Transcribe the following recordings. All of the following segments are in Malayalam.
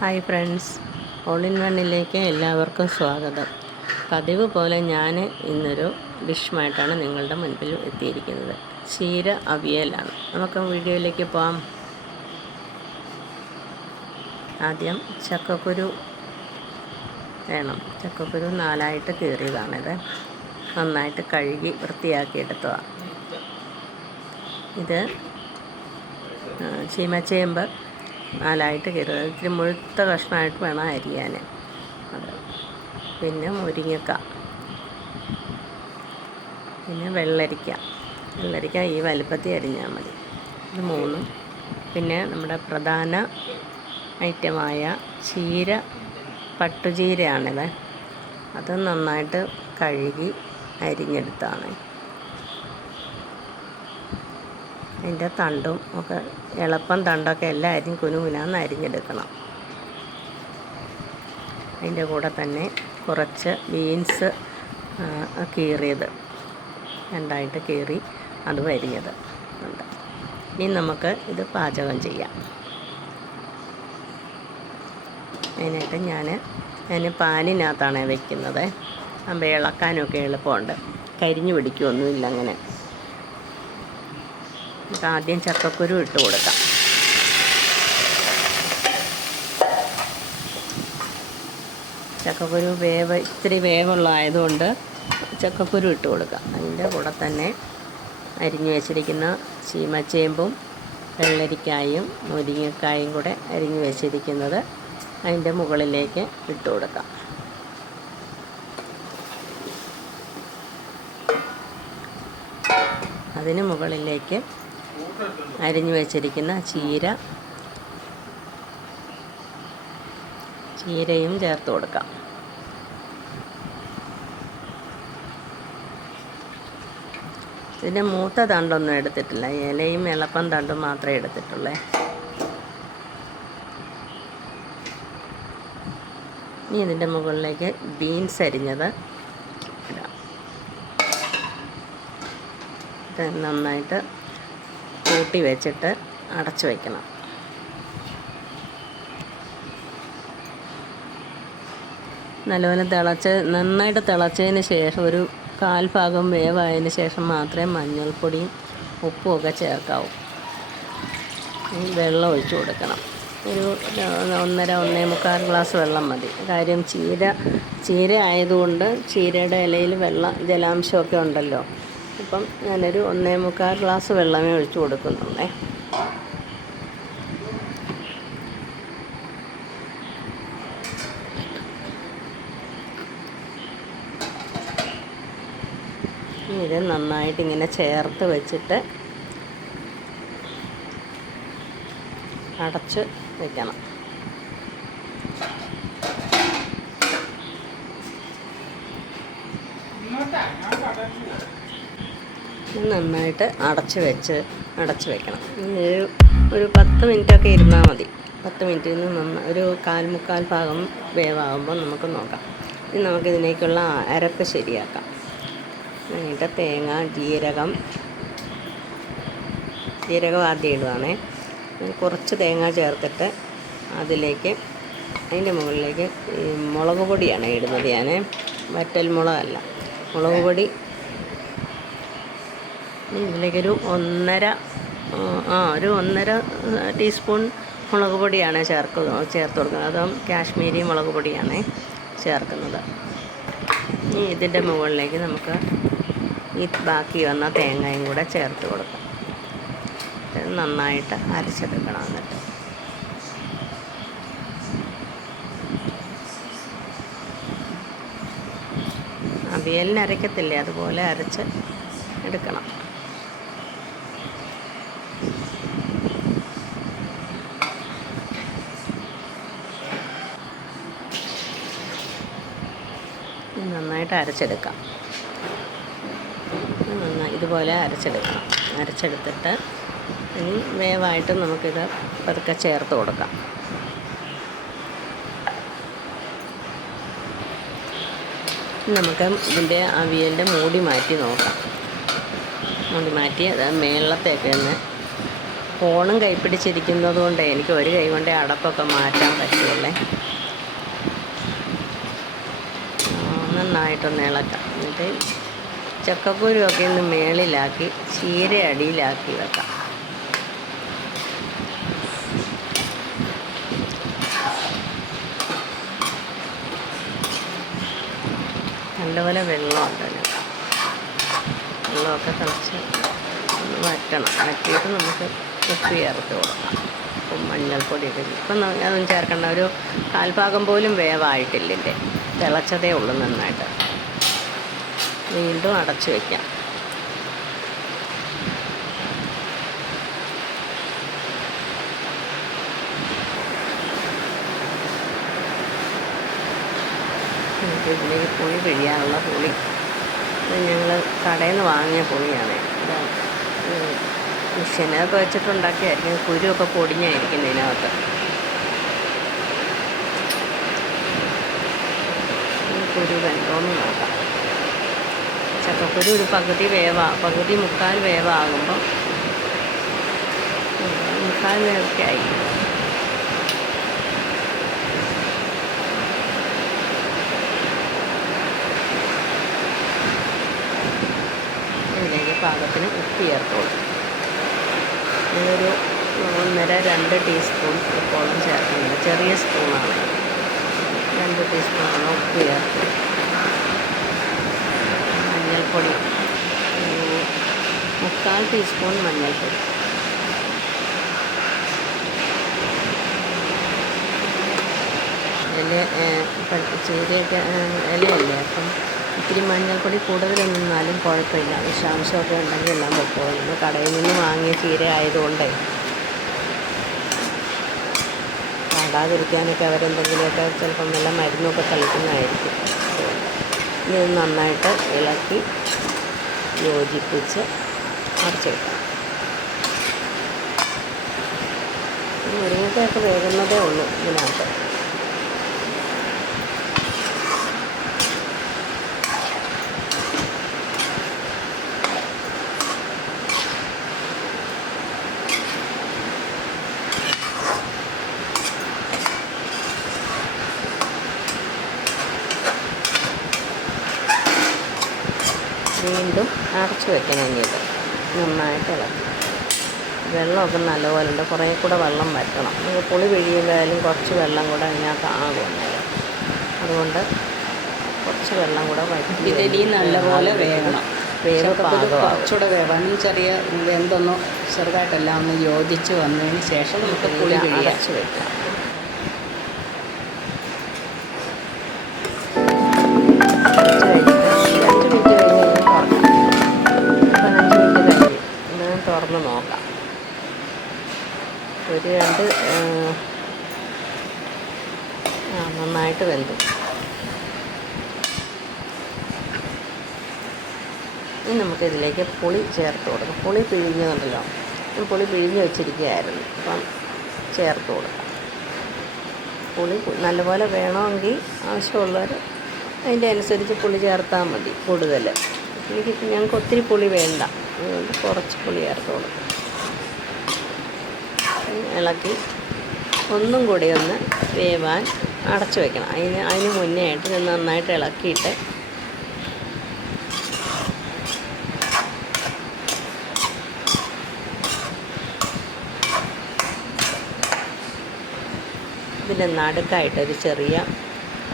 Hi friends. ഓൾ ഇൻ വണ്ണിലേക്ക് എല്ലാവർക്കും സ്വാഗതം. പതിവ് പോലെ ഞാൻ ഇന്നൊരു ഡിഷുമായിട്ടാണ് നിങ്ങളുടെ മുൻപിൽ എത്തിയിരിക്കുന്നത്. ചീര അവിയലാണ്. നമുക്ക് വീഡിയോയിലേക്ക് പോകാം ആദ്യം ചക്കക്കുരു വേണം. ചക്കക്കുരു നാലായിട്ട് കീറിയതാണിത്. നന്നായിട്ട് കഴുകി വൃത്തിയാക്കി എടുത്തതാണ് ഇത് ചീമച്ചേമ്പർ ചീമച്ചേമ്പ് നാലായിട്ട് കീറുക ഇത്തിരി മുഴുത്ത കഷ്ണമായിട്ട് വേണം അരിയാൻ. അത് പിന്നെ മുരിങ്ങക്ക. പിന്നെ വെള്ളരിക്ക. വെള്ളരിക്ക ഈ വലുപ്പത്തിൽ അരിഞ്ഞാൽ മതി. ഇത് മൂന്നും. പിന്നെ നമ്മുടെ പ്രധാന ഐറ്റമായ ചീര പട്ടുചീരയാണിത്. അത് നന്നായിട്ട് കഴുകി അരിഞ്ഞെടുത്താണ്. അതിന്റെ തണ്ടും ഒക്കെ എളുപ്പം തണ്ടൊക്കെ എല്ലാം കുനുകുനാന്ന് അരിഞ്ഞെടുക്കണം. അതിന്റെ കൂടെ തന്നെ കുറച്ച് ബീൻസ് കീറിയത്. രണ്ടായിട്ട് കീറി അത് വരിഞ്ഞത്. ഉണ്ട്. ഇനി നമുക്ക് ഇത് പാചകം ചെയ്യാം. അതിനായിട്ട് ഞാൻ ഞാൻ പാനിനകത്താണ് വെക്കുന്നത്. അപ്പോൾ ഇളക്കാനൊക്കെ എളുപ്പമുണ്ട്. കരിഞ്ഞു പിടിക്കുകയൊന്നുമില്ല അങ്ങനെ. നമുക്ക് ആദ്യം ചക്കക്കുരു ഇട്ട് കൊടുക്കാം. ചക്കക്കുരു വേവ് ഇത്തിരി വേവുള്ളതായതുകൊണ്ട് ചക്കക്കുരു ഇട്ട് കൊടുക്കാം. അതിന്റെ കൂടെ തന്നെ അരിഞ്ഞു വെച്ചിരിക്കുന്ന ചീമച്ചേമ്പും വെള്ളരിക്കായും മുരിങ്ങക്കായും കൂടെ അരിഞ്ഞു വെച്ചിരിക്കുന്നത് അതിന്റെ മുകളിലേക്ക് ഇട്ട് കൊടുക്കാം. അതിന് മുകളിലേക്ക് അരിഞ്ഞു വെച്ചിരിക്കുന്ന ചീര. ചീരയും ചേർത്ത് കൊടുക്കാം. ഇതിന്റെ മൂത്ത തണ്ടൊന്നും എടുത്തിട്ടില്ല. ഇലയും ഇളപ്പം തണ്ടും മാത്രമേ എടുത്തിട്ടുള്ളേ. ഇനി ഇതിന്റെ മുകളിലേക്ക് ബീൻസ് അരിഞ്ഞത് ഇടാം. നന്നായിട്ട് കൂട്ടി വെച്ചിട്ട് അടച്ചു വയ്ക്കണം നല്ലപോലെ തിളച്ച് നന്നായിട്ട് തിളച്ചതിന് ശേഷം ഒരു കാൽഭാഗം വേവായതിന് ശേഷം മാത്രമേ മഞ്ഞൾപ്പൊടിയും ഉപ്പും ഒക്കെ ചേർക്കാവൂ. വെള്ളം ഒഴിച്ചു കൊടുക്കണം. ഒരു ഒന്നര ഒന്നേ മുക്കാൽ ഗ്ലാസ് വെള്ളം മതി. കാര്യം ചീര ചീര ആയതുകൊണ്ട് ചീരയുടെ ഇലയിൽ വെള്ളം ജലാംശമൊക്കെ ഉണ്ടല്ലോ. അപ്പം ഞാനൊരു ഒന്നേ മുക്കാൽ ഗ്ലാസ് വെള്ളമേ ഒഴിച്ച് കൊടുക്കുന്നുള്ളേ. ഇത് നന്നായിട്ട് ഇങ്ങനെ ചേർത്ത് വെച്ചിട്ട് അടച്ച് വെക്കണം. നന്നായിട്ട് അടച്ച് വെച്ച് അടച്ച് വെക്കണം. ഒരു ഒരു പത്ത് മിനിറ്റൊക്കെ ഇരുന്നാൽ മതി. പത്ത് മിനിറ്റിൽ നിന്ന് നന്ന ഒരു കാൽമുക്കാൽ ഭാഗം വേവാകുമ്പോൾ നമുക്ക് നോക്കാം. ഇനി നമുക്കിതിലേക്കുള്ള അരപ്പ് ശരിയാക്കാം. എന്നിട്ട് തേങ്ങ ജീരകം ജീരകം ആദ്യം ഇടുവാണേ. കുറച്ച് തേങ്ങ ചേർത്തിട്ട് അതിലേക്ക് അതിന്റെ മുകളിലേക്ക് ഈ മുളക് പൊടിയാണ് ഇടുന്നത് ഞാൻ വറ്റൽ മുളകല്ല മുളക് പൊടി ഇതിലേക്കൊരു ഒന്നര ആ, ഒരു ഒന്നര ടീസ്പൂൺ മുളക് പൊടിയാണ് ചേർക്കുക ചേർത്ത് കൊടുക്കുന്നത്. അതും കാശ്മീരി മുളക് പൊടിയാണ് ചേർക്കുന്നത്. ഇനി ഇതിന്റെ മുകളിലേക്ക് നമുക്ക് ഈ ബാക്കി വന്ന തേങ്ങയും കൂടെ ചേർത്ത് കൊടുക്കാം. നന്നായിട്ട് അരച്ചെടുക്കണം എന്നിട്ട്. അവിയലിന് അരയ്ക്കത്തില്ലേ? അതുപോലെ അരച്ച് എടുക്കണം ഇത് നന്നായിട്ട് അരച്ചെടുക്കാം. നന്നായി ഇതുപോലെ അരച്ചെടുക്കാം. അരച്ചെടുത്തിട്ട് ഇനി വേവായിട്ട് നമുക്കിത് പതുക്കെ ചേർത്ത് കൊടുക്കാം. നമുക്ക് ഇതിന്റെ അവിയലിന്റെ മൂടി മാറ്റി നോക്കാം. മൂടി മാറ്റി അത് മേളത്തേക്ക് ഒന്ന് ഫോണും കൈപ്പിടിച്ചിരിക്കുന്നത് കൊണ്ട് എനിക്ക് ഒരു കൈ കൊണ്ടേ അടപ്പൊക്കെ മാറ്റാൻ പറ്റുള്ളേ ആ, നന്നായിട്ടൊന്ന് ഇളക്കാം. എന്നിട്ട് ചക്കക്കുരുവൊക്കെ ഒന്ന് മേളിലാക്കി ചീര അടിയിലാക്കി വെക്കാം. നല്ലപോലെ വെള്ളമുണ്ട് വെള്ളമൊക്കെ തിളച്ച് വറ്റണം. വറ്റിയിട്ട് നമുക്ക് ഉപ്പ് ചേർത്ത് കൊടുക്കാം. മഞ്ഞൾപ്പൊടിയൊക്കെ. ഇപ്പം അതൊന്നും ചേർക്കണ്ട ഒരു കാൽഭാഗം പോലും വേവായിട്ടില്ലേ തിളച്ചതേ ഉള്ളൂ നന്നായിട്ട്. വീണ്ടും അടച്ച് വയ്ക്കാം ഇതിലേക്ക് പുളി പിഴിയാനുള്ള പുളി. ഇത് ഞങ്ങൾ കടയിൽ നിന്ന് വാങ്ങിയ പുളിയാണ്. മിഷീനകത്ത് വെച്ചിട്ടുണ്ടാക്കിയായിരിക്കും. കുരുവൊക്കെ പൊടിഞ്ഞായിരിക്കും ഇതിനകത്ത്. കുരു വെന്തോന്ന് നോക്കാം. ചക്കക്കുരു ഒരു പകുതി വേവ പകുതി മുക്കാൽ വേവാകുമ്പോൾ മുക്കാൽ വേവൊക്കെ ആയി. ഇതിലേക്ക് പാകത്തിന് ഉപ്പ് ചേർത്തോളൂ. ഇതൊരു ഒന്നര രണ്ട് ടീസ്പൂൺ ഉപ്പോളം ചേർക്കുന്നുണ്ട് ചെറിയ സ്പൂണാണ്. രണ്ട് ടീസ്പൂണാണ് ഉപ്പ് ചേർത്ത് ഒരു മുക്കാൽ ടീസ്പൂൺ മഞ്ഞൾപ്പൊടി. ഇല ഇപ്പം ചീരയൊക്കെ ഇലയല്ലേ അപ്പം ഇത്തിരി മഞ്ഞൾപ്പൊടി കൂടുതൽ നിന്നാലും കുഴപ്പമില്ല വിഷാംശമൊക്കെ ഉണ്ടെങ്കിൽ എല്ലാം പൊക്കോളും നമ്മൾ കടയിൽ നിന്ന് വാങ്ങിയ ചീര ആയതുകൊണ്ടേ. പാടാതിരിക്കാനൊക്കെ അവരെന്തെങ്കിലുമൊക്കെ ചിലപ്പം നല്ല മരുന്നൊക്കെ തളിക്കുന്നതായിരിക്കും. ഇത് നന്നായിട്ട് ഇളക്കി യോജിപ്പിച്ച് ഈ മുരിങ്ങക്കയൊക്കെ വേകുന്നതേ ഉള്ളൂ ഇതിനകത്ത് വീണ്ടും അടച്ചു വെക്കണം ഇനി ഇത് നന്നായിട്ട് ഇളക്കി. വെള്ളമൊക്കെ നല്ലപോലെ ഉണ്ട്. കുറേ കൂടെ വെള്ളം വറ്റണം. നമുക്ക് പുളി പിഴിയുമ്പോഴായാലും കുറച്ച് വെള്ളം കൂടെ അതിനകത്ത് ആകും. അതുകൊണ്ട് കുറച്ച് വെള്ളം കൂടെ വറ്റി നല്ലപോലെ വേകണം വേവ് കുറച്ചുകൂടെ വേവാനും ചെറിയ വെന്തൊന്ന് ചെറുതായിട്ടെല്ലാം ഒന്ന് യോജിച്ച് വന്നതിന് ശേഷം നമുക്ക് പുളി പിഴിയാച്ച് പിഴിയാം വെക്കാം. ഒരു രണ്ട് നന്നായിട്ട് വെന്തു. ഇനി നമുക്കിതിലേക്ക് പുളി ചേർത്ത് കൊടുക്കാം. പുളി പിഴിഞ്ഞതുണ്ടല്ലോ പുളി പിഴിഞ്ഞ് വെച്ചിരിക്കുകയായിരുന്നു. അപ്പം ചേർത്ത് കൊടുക്കാം. പുളി നല്ലപോലെ വേണമെങ്കിൽ ആവശ്യമുള്ളവർ അതിന്റെ അനുസരിച്ച് പുളി ചേർത്താൽ മതി കൂടുതൽ. എനിക്ക് ഞങ്ങൾക്ക് ഒത്തിരി പുളി വേണ്ട. അതുകൊണ്ട് കുറച്ച് പുളി ചേർത്ത് കൊടുക്കും. ഇളക്കി ഒന്നും കൂടി ഒന്ന് വേവാൻ അടച്ചു വെക്കണം. അതിന് അതിന് മുന്നേ ആയിട്ട് ഞാൻ നന്നായിട്ട് ഇളക്കിയിട്ട് ഇതിന്റെ നടുക്കായിട്ടൊരു ചെറിയ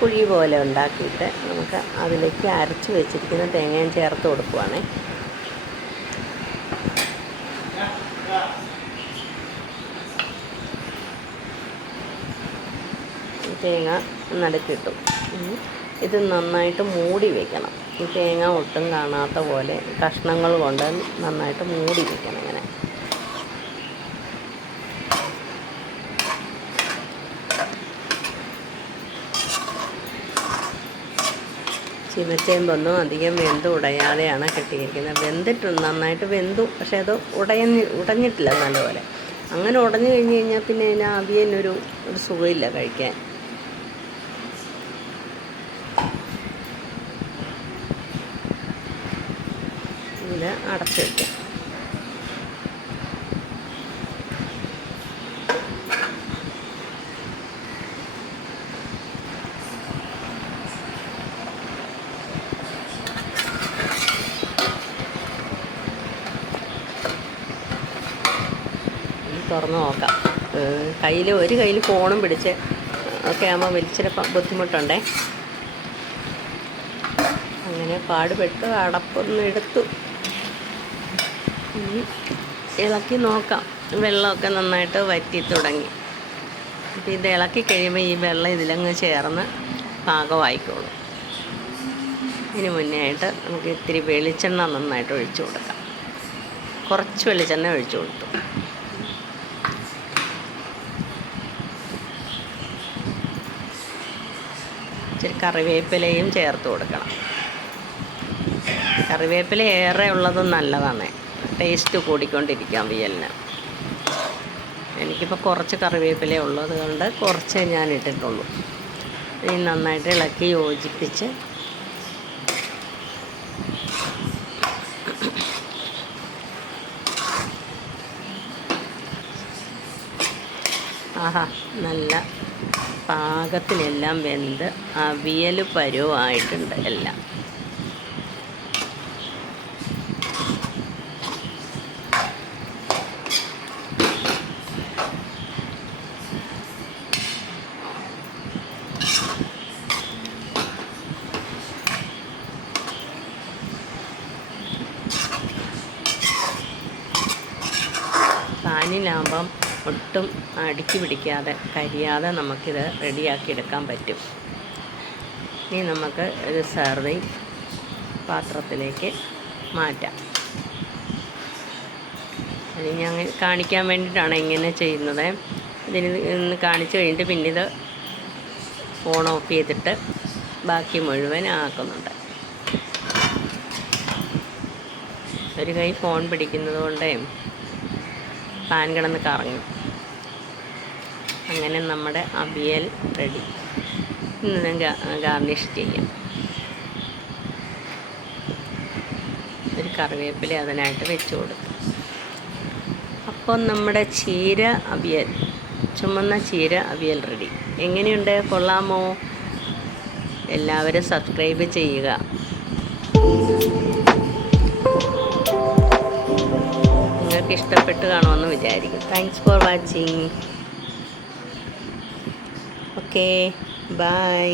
കുഴി പോലെ ഉണ്ടാക്കിയിട്ട് നമുക്ക് അതിലേക്ക് അരച്ച് വെച്ചിരിക്കുന്ന തേങ്ങയും ചേർത്ത് കൊടുക്കുവാണേ. തേങ്ങ നടുക്കിട്ടു. ഇത് നന്നായിട്ട് മൂടി വെക്കണം. ഈ തേങ്ങ ഒട്ടും കാണാത്ത പോലെ കഷ്ണങ്ങൾ കൊണ്ട് നന്നായിട്ട് മൂടി വെക്കണം ഇങ്ങനെ. ചീമച്ചേമ്പൊന്നും അധികം വെന്ത് ഉടയാതെയാണ് കിട്ടിയിരിക്കുന്നത്. വെന്തിട്ട് നന്നായിട്ട് വെന്തു. പക്ഷേ അത് ഉടയഞ്ഞ് ഉടഞ്ഞിട്ടില്ല നല്ലപോലെ. അങ്ങനെ ഉടഞ്ഞു കഴിഞ്ഞ് കഴിഞ്ഞാൽ പിന്നെ അതിന് ആദ്യം ഒരു സുഖമില്ല കഴിക്കാൻ. ഇതിനെ അടച്ചു വയ്ക്കാം തുറന്ന് നോക്കാം. കയ്യിൽ ഒരു കയ്യിൽ ഫോണും പിടിച്ച് ഒക്കെ ആകുമ്പോൾ വലിച്ചിരി ബുദ്ധിമുട്ടുണ്ടേ. അങ്ങനെ പാടുപെട്ട് അടപ്പൊന്നെടുത്തു ഇനി ഇളക്കി നോക്കാം. വെള്ളമൊക്കെ നന്നായിട്ട് വറ്റി തുടങ്ങി. അപ്പോൾ ഇത് ഇളക്കി കഴിയുമ്പോൾ ഈ വെള്ളം ഇതിലങ്ങ് ചേർന്ന് പാകമായിക്കോളും ഇതിന് മുന്നേ ആയിട്ട് നമുക്ക് ഇത്തിരി വെളിച്ചെണ്ണ നന്നായിട്ട് ഒഴിച്ചു കൊടുക്കാം. കുറച്ച് വെളിച്ചെണ്ണ ഒഴിച്ചു കൊടുത്തു. ഇച്ചിരി കറിവേപ്പിലയും ചേർത്ത് കൊടുക്കണം. കറിവേപ്പില ഏറെ ഉള്ളതും നല്ലതാണ്. ടേസ്റ്റ് കൂടിക്കൊണ്ടിരിക്കാം വിയലിന്. എനിക്കിപ്പോൾ കുറച്ച് കറിവേപ്പിലേ ഉള്ളത് കൊണ്ട് കുറച്ചേ ഞാൻ ഇട്ടിട്ടുള്ളൂ. ഇനി നന്നായിട്ട് ഇളക്കി യോജിപ്പിച്ച് ആഹാ നല്ല പാകത്തിനെല്ലാം വെന്ത് അവിയൽ പരുവായിട്ടുണ്ട് എല്ലാം. പാനിലാകുമ്പം ഒട്ടും അടുക്കി പിടിക്കാതെ കരിയാതെ നമുക്കിത് റെഡിയാക്കി എടുക്കാൻ പറ്റും. ഇനി നമുക്ക് ഇത് സെർവിങ് പാത്രത്തിലേക്ക് മാറ്റാം. അത് ഞാൻ കാണിക്കാൻ വേണ്ടിയിട്ടാണ് ഇങ്ങനെ ചെയ്യുന്നത്. ഇതിന് ഇന്ന് കാണിച്ചു കഴിഞ്ഞിട്ട് പിന്നെ ഇത് ഫോൺ ഓഫ് ചെയ്തിട്ട് ബാക്കി മുഴുവൻ ആക്കുന്നുണ്ട്. ഒരു കൈ ഫോൺ പിടിക്കുന്നത് കൊണ്ടേ പാൻ കിടന്ന് കറങ്ങി. അങ്ങനെ നമ്മുടെ അവിയൽ റെഡി. ഇന്ന് ഗാർണിഷ് ചെയ്യാം. ഒരു കറിവേപ്പില അതിനായിട്ട് വെച്ച് കൊടുക്കും. അപ്പം നമ്മുടെ ചീര അവിയൽ ചുമന്ന ചീര അവിയൽ റെഡി. എങ്ങനെയുണ്ട്? കൊള്ളാമോ? എല്ലാവരും സബ്സ്ക്രൈബ് ചെയ്യുക. നിങ്ങൾക്ക് ഇഷ്ടപ്പെട്ട് കാണുമെന്ന് വിചാരിക്കും. Thanks for watching okay bye